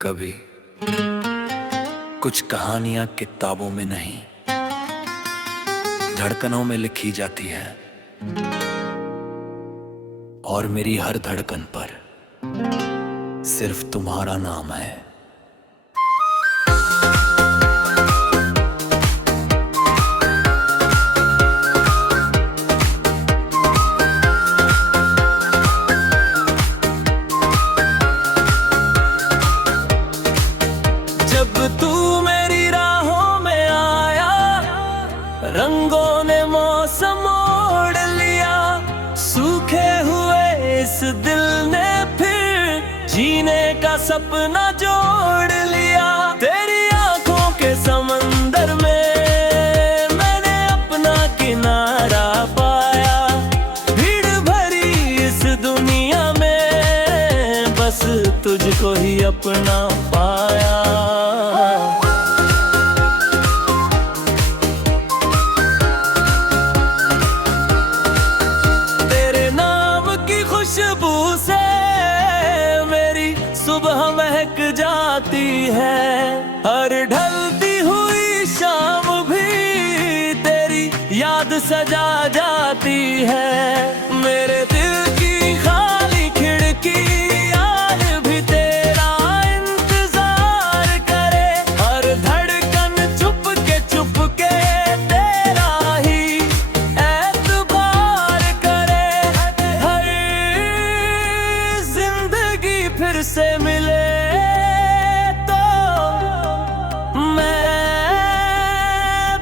कभी कुछ कहानियां किताबों में नहीं, धड़कनों में लिखी जाती है। और मेरी हर धड़कन पर सिर्फ तुम्हारा नाम है। जब तू मेरी राहों में आया, रंगों ने मौसम मोड़ लिया। सूखे हुए इस दिल ने फिर जीने का सपना जोड़ लिया। तेरी आंखों के समंदर में मैंने अपना किनारा पाया। भीड़ भरी इस दुनिया में बस तुझको ही अपना पाया। खुशबू से मेरी सुबह महक जाती है। हर ढलती हुई शाम भी तेरी याद सजा जाती है। मेरे दिल की खाली खिड़की आज भी तेरा इंतजार करे। हर धड़कन चुप के तेरा ही एतबार करे। हर फिर से मिले तो मैं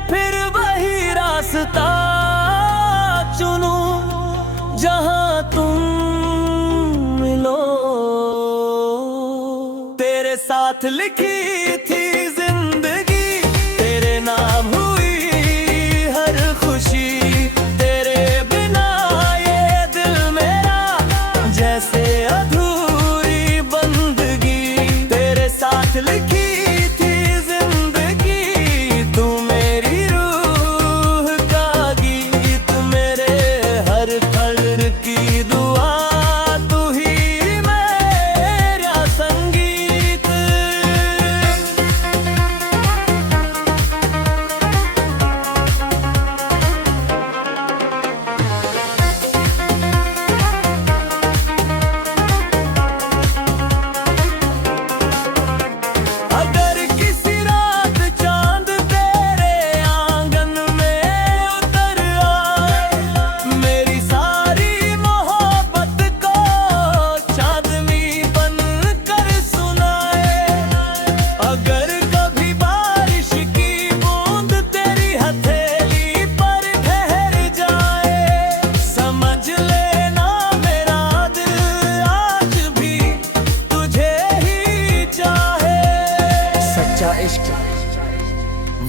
फिर वही रास्ता चुनूं जहां तुम मिलो। तेरे साथ लिखी थी जिंदगी, तेरे नाम हुई हर खुशी। तेरे बिना ये दिल मेरा जैसे लिखी थी जिंदगी। तू मेरी रूह का गीत, मेरे हर पल की दुआ। तू ही मेरा संगीत।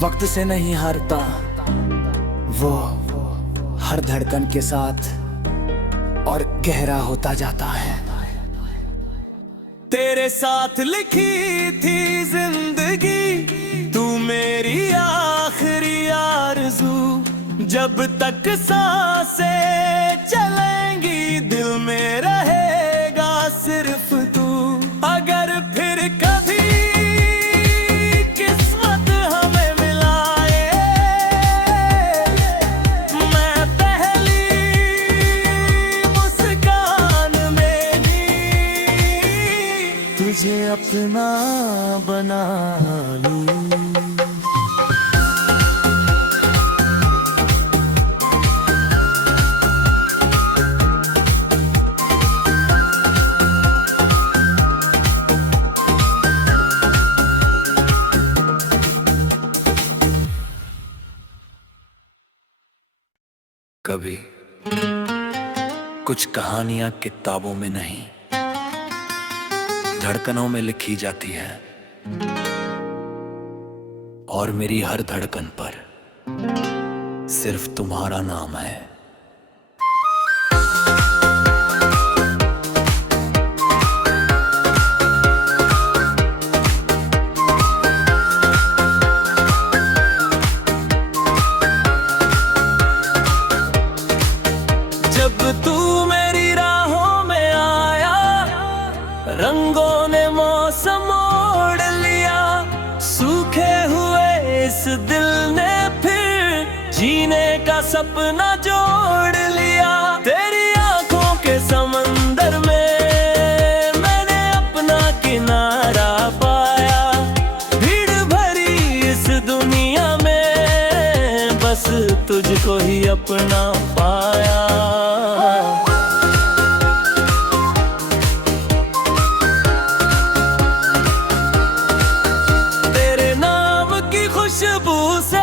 वक्त से नहीं हारता, वो हर धड़कन के साथ और गहरा होता जाता है। तेरे साथ लिखी थी जिंदगी, तू मेरी आखिरी आरज़ू। जब तक सांसें चलेंगी दिल में रहेगा सिर्फ तू। अगर फिर कभी तुझे अपना बना लूं। कभी कुछ कहानियां किताबों में नहीं, धड़कनों में लिखी जाती है। और मेरी हर धड़कन पर सिर्फ तुम्हारा नाम है। जब तू मेरी राहों में आया, रंगों ने मौसम दिल ने फिर जीने का सपना जोड़ लिया। तेरी आंखों के समंदर में मैंने अपना किनारा पाया। भीड़ भरी इस दुनिया में बस तुझको ही अपना पाया। खुशबू से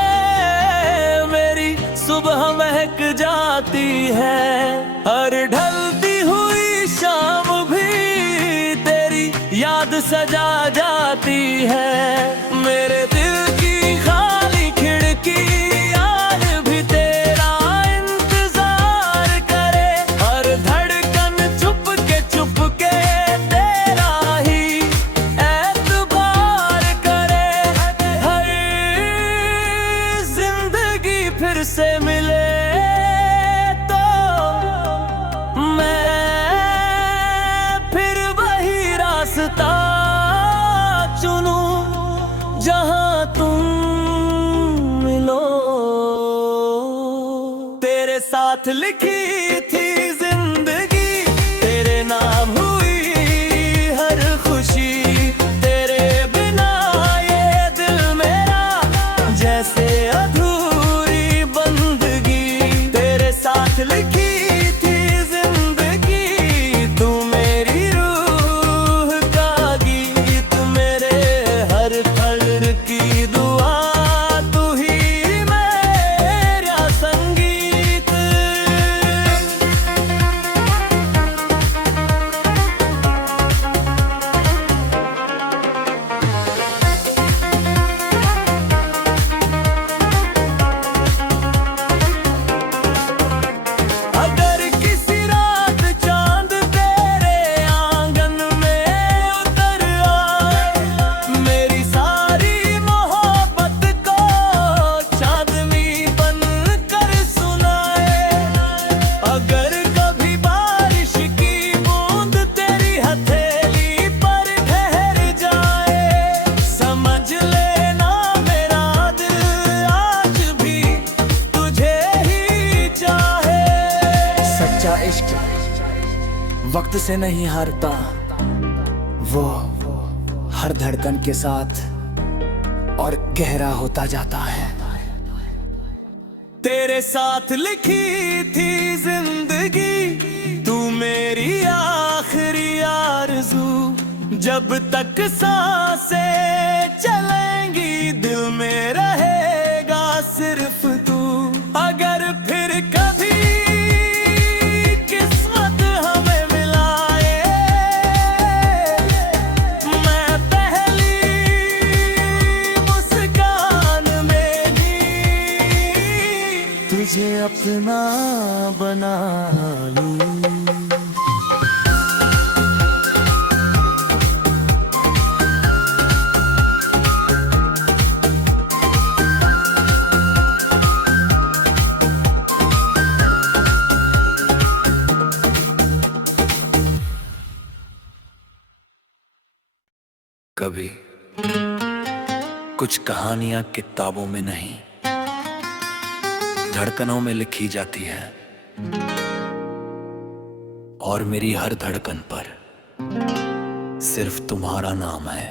मेरी सुबह महक जाती है। हर ढलती हुई शाम भी तेरी याद सजा जाती है। मेरे दिल की खाली खिड़की आज भी तेरा इंतजार करे। हर धड़कन चुप के तेरा ही एतबार करे। हर फिर से मिले तो मैं फिर वही रास्ता चुनूं जहां तुम मिलो। तेरे साथ लिखी थी जिंदगी, तेरे नाम हुई हर खुशी। तेरे बिना ये दिल मेरा जैसे लिखी थी जिंदगी, तू मेरी रूह का गीत। मेरे हर पल की दुआ, तू ही मेरा संगीत। इश्क वक्त से नहीं हारता, वो हर धड़कन के साथ और गहरा होता जाता है। तेरे साथ लिखी थी जिंदगी, तू मेरी आखिरी आरज़ू। जब तक सांसें चलेंगी दिल में रहेगा सिर्फ तू। अगर फिर कभी तुझे अपना बना लूं। कभी कुछ कहानियां किताबों में नहीं, धड़कनों में लिखी जाती है। और मेरी हर धड़कन पर सिर्फ तुम्हारा नाम है।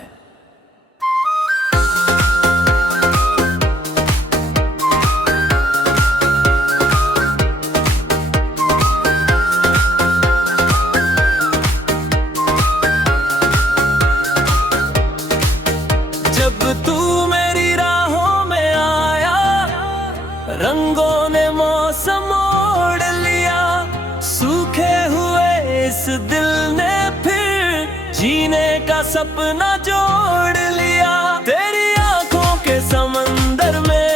जब तू मेरी राहों में आया, रंगों ने मौसम ओढ़ लिया। सूखे हुए इस दिल ने फिर जीने का सपना जोड़ लिया। तेरी आंखों के समंदर में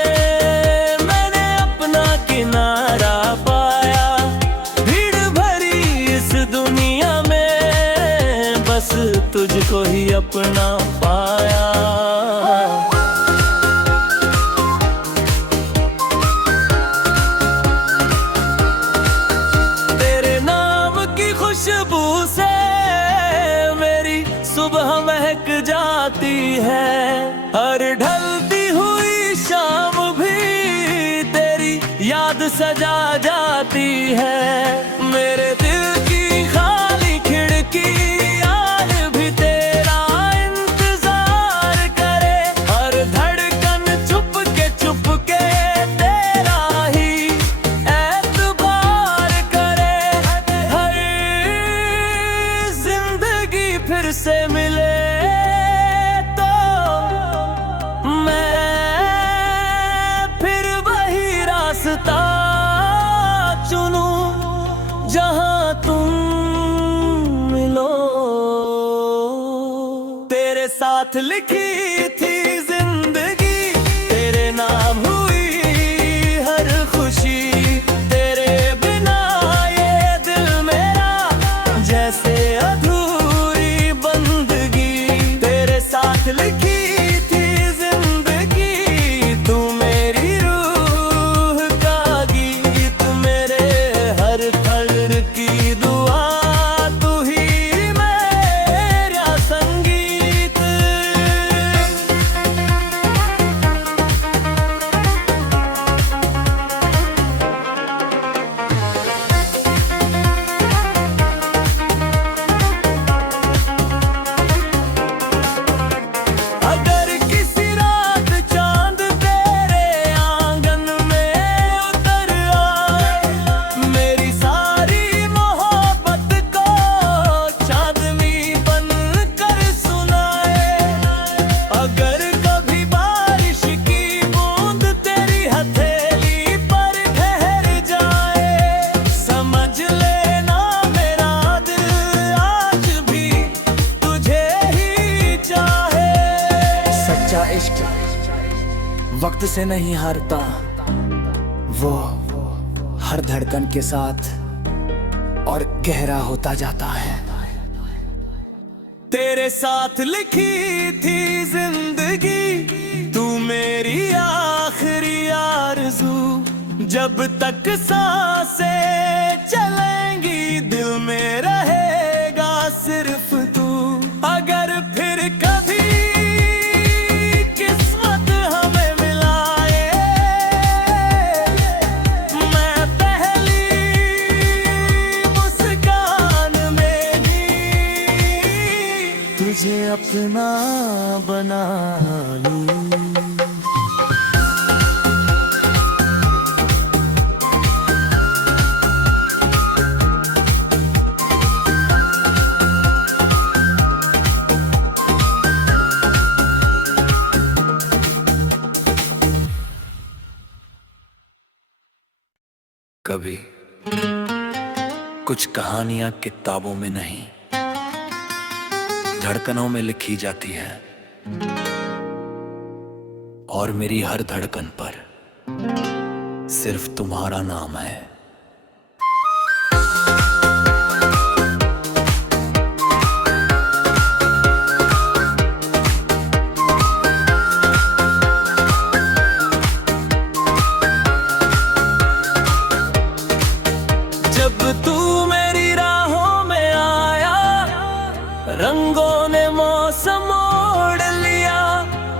मैंने अपना किनारा पाया। भीड़ भरी इस दुनिया में बस तुझको ही अपना पाया। खुशबू से मेरी सुबह महक जाती है। हर ढलती हुई शाम सजा जाती है। मेरे दिल की खाली खिड़की आज भी तेरा इंतजार करे। हर धड़कन चुप के तेरा ही एतबार करे। हर जिंदगी फिर से मिले तो मैं फिर वही रास्ता चुनूं जहां तुम मिलो। तेरे साथ लिखी थी जिंदगी, तेरे नाम हुई हर खुशी। तेरे बिना ये दिल मेरा जैसे अधूरी बंदगी। तेरे साथ लिखी थी जिंदगी, तू मेरी रूह का गीत। मेरे हर पल की दुआ, तू ही मेरा संगीत। अगर किसी रात चांद तेरे आंगन में उतर आए, मेरी सारी मोहब्बत को चांदनी बन कर सुनाए। अगर कभी बारिश की बूंद तेरी हथेली पर ठहर जाए, समझ लेना मेरा दिल आज भी तुझे ही चाहे। सच्चा इश्क वक्त से नहीं हारता, वो हर धड़कन के साथ और गहरा होता जाता है। तेरे साथ लिखी थी जिंदगी, तू मेरी आखिरी आरज़ू। जब तक सांसें चलेंगी दिल में रहेगा सिर्फ तू। अगर फिर कभी किस्मत हमें मिलाए, मैं पहली मुस्कान में ही तुझे अपना बना लूं। कभी कुछ कहानियां किताबों में नहीं, धड़कनों में लिखी जाती है। और मेरी हर धड़कन पर सिर्फ तुम्हारा नाम है। जब तू मेरी राहों में आया, रंगों ने मौसम मोड़ लिया।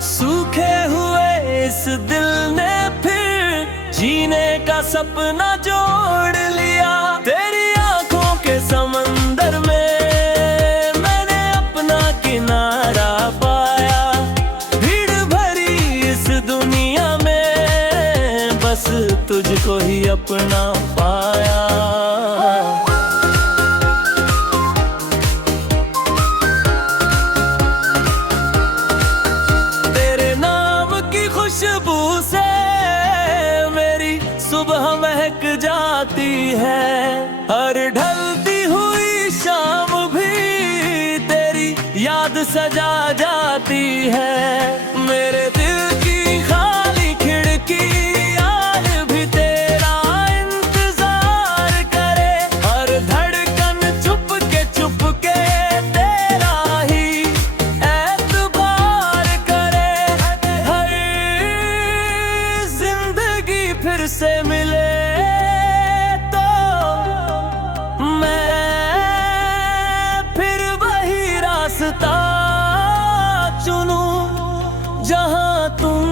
सूखे हुए इस दिल ने फिर जीने का सपना जोड़ लिया। तेरी आंखों के समंदर में मैंने अपना किनारा पाया। भीड़ भरी इस दुनिया में बस तुझको ही अपना पाया। तेरे नाम की खुशबू से मेरी सुबह महक जाती है। हर ढलती हुई शाम भी तेरी याद सजा जाती है। मेरे दिल की खाली खिड़की आज भी तेरा इंतजार करे। हर धड़कन चुप के तेरा ही एतबार करे। हर जिंदगी फिर से मिले तो मैं फिर वही रास्ता चुनूं जहां तुम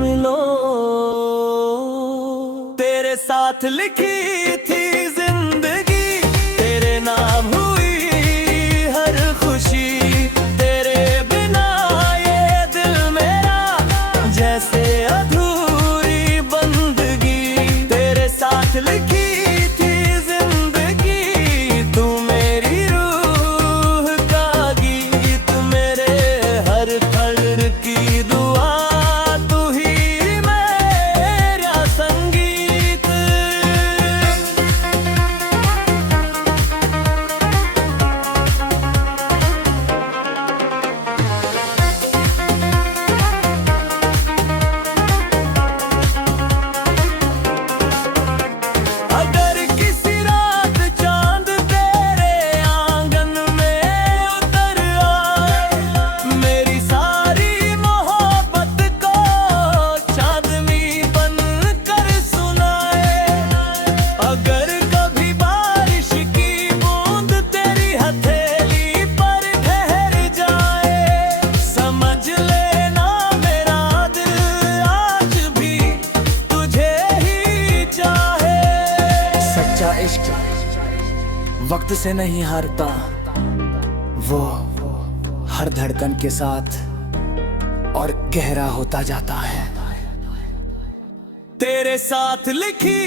मिलो। साथ लिखी थी जिंदगी, तेरे नाम हुई हर खुशी। तेरे बिना ये दिल मेरा जैसे अधूरी बंदगी। तेरे साथ लिखी थी जिंदगी, तू मेरी रूह का गीत, मेरे हर पल की दुआ। इश्क वक्त से नहीं हारता, वो हर धड़कन के साथ और गहरा होता जाता है। तेरे साथ लिखी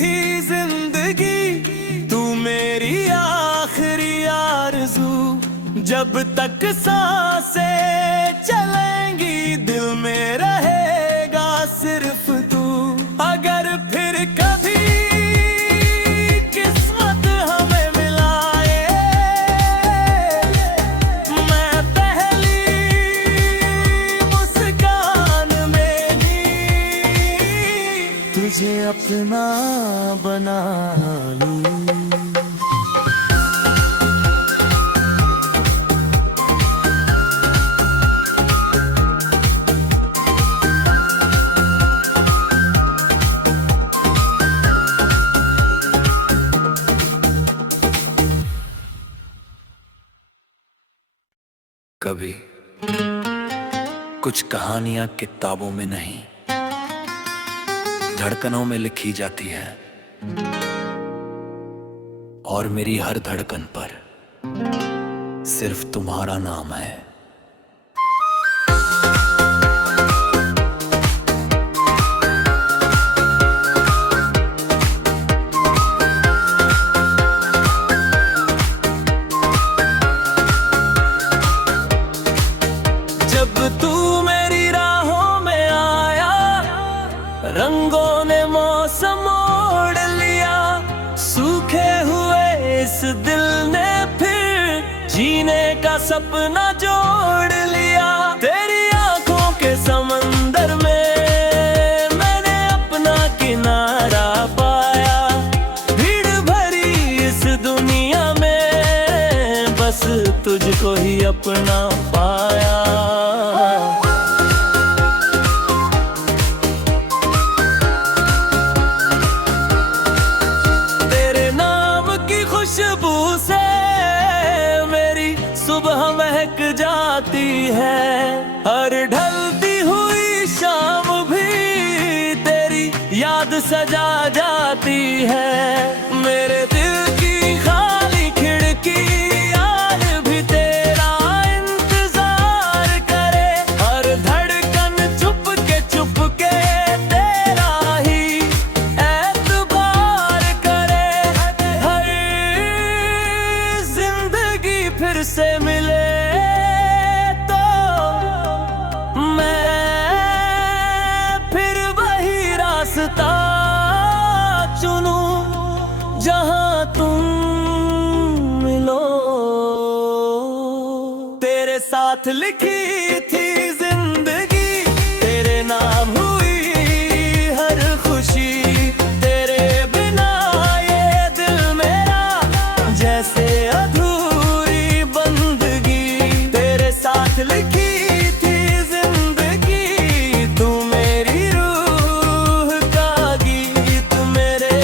थी जिंदगी, तू मेरी आखिरी आरज़ू। जब तक सांसें चलेंगी दिल में रहेगा सिर्फ तू। अगर फिर कभी तुझे अपना बना लूं, कभी कुछ कहानियां किताबों में नहीं, धड़कनों में लिखी जाती है। और मेरी हर धड़कन पर सिर्फ तुम्हारा नाम है। जब तू मेरी राहों में आया, रंगों ने मौसम मोड़ लिया। सूखे हुए इस दिल ने फिर जीने का सपना जोड़ लिया। तेरी आंखों के समंदर में मैंने अपना किनारा पाया। भीड़ भरी इस दुनिया में बस तुझको ही अपना पाया। खुशबू से मेरी सुबह महक जाती है। हर ढलती हुई शाम भी तेरी याद सजा जाती है। मेरे दिल की खाली खिड़की आज भी तेरा इंतजार करे। हर धड़कन चुप के तेरा ही एतबार करे। हर फिर से मिले तो मैं फिर वही रास्ता चुनूं जहां तुम मिलो। तेरे साथ लिखी थी जिंदगी, तेरे नाम हुई हर खुशी। तेरे बिना ये दिल मेरा जैसे लिखी थी जिंदगी, तू मेरी रूह का गीत, मेरे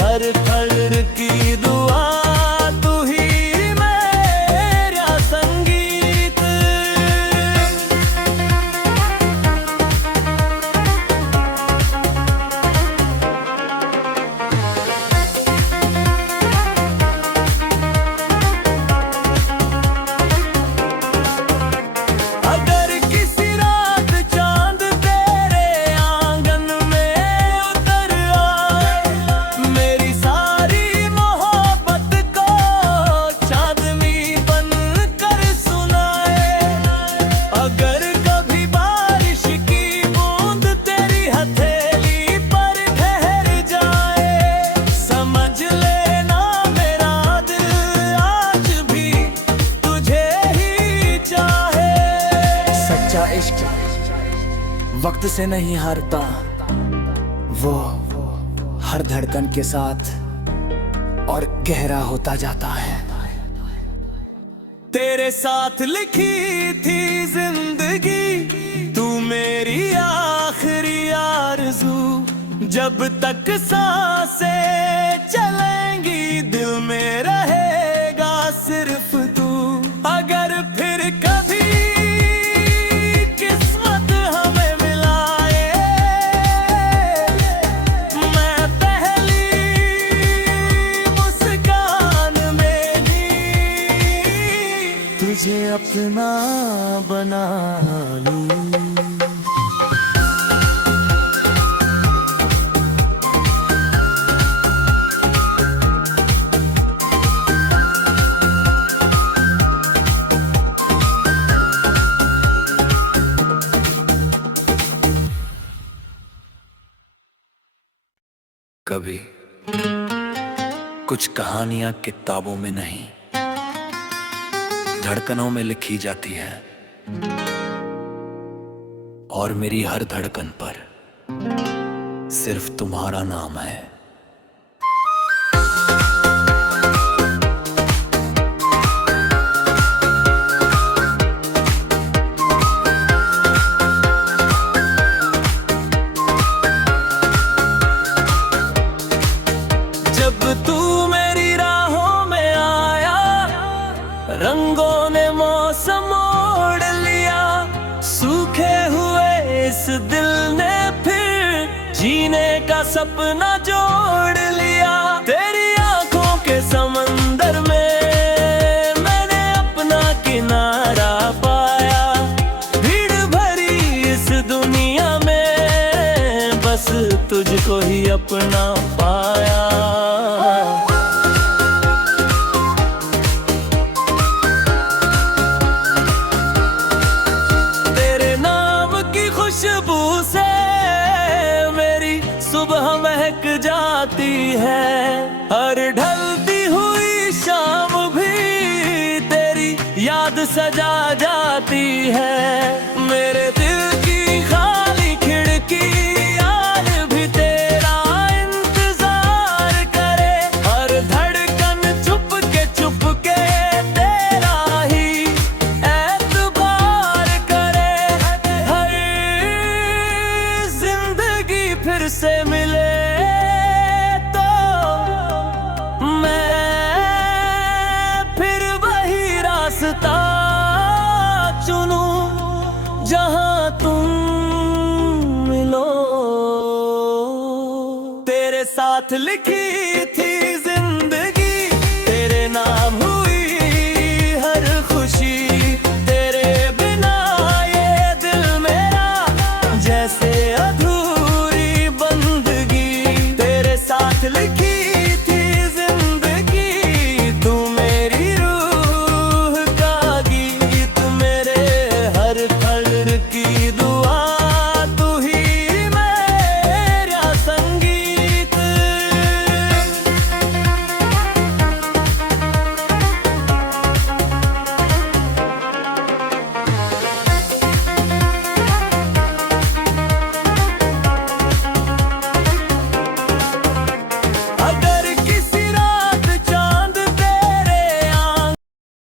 हर पल की दुआ। तू ही मेरा संगीत। सच्चा इश्क वक्त से नहीं हारता, वो हर धड़कन के साथ और गहरा होता जाता है। तेरे साथ लिखी थी जिंदगी, तू मेरी आखिरी आरज़ू। जब तक सांसें चलेंगी दिल में रहेगा सिर्फ तू। अगर फिर कभी किस्मत हमें मिलाए, मैं पहली मुस्कान में ही तुझे अपना बना लूं। कभी कुछ कहानियां किताबों में नहीं, धड़कनों में लिखी जाती है। और मेरी हर धड़कन पर सिर्फ तुम्हारा नाम है। जब तू मेरी राहों में आया, रंगों ने मौसम मोड़ लिया। सूखे हुए इस दिल ने फिर जीने का सपना जोड़ लिया। तेरी आंखों के समंदर में मैंने अपना किनारा पाया। भीड़ भरी इस दुनिया में बस तुझको ही अपना पाया। खुशबू से मेरी सुबह महक जाती है। हर ढलती हुई शाम भी तेरी याद सजा जाती है। मेरे दिल की खाली खिड़की आज भी तेरा इंतजार करे। हर धड़कन चुप के तेरा ही एतबार करे। फिर से मिले तो मैं फिर वही रास्ता चुनूं जहां तुम मिलो। तेरे साथ लिखी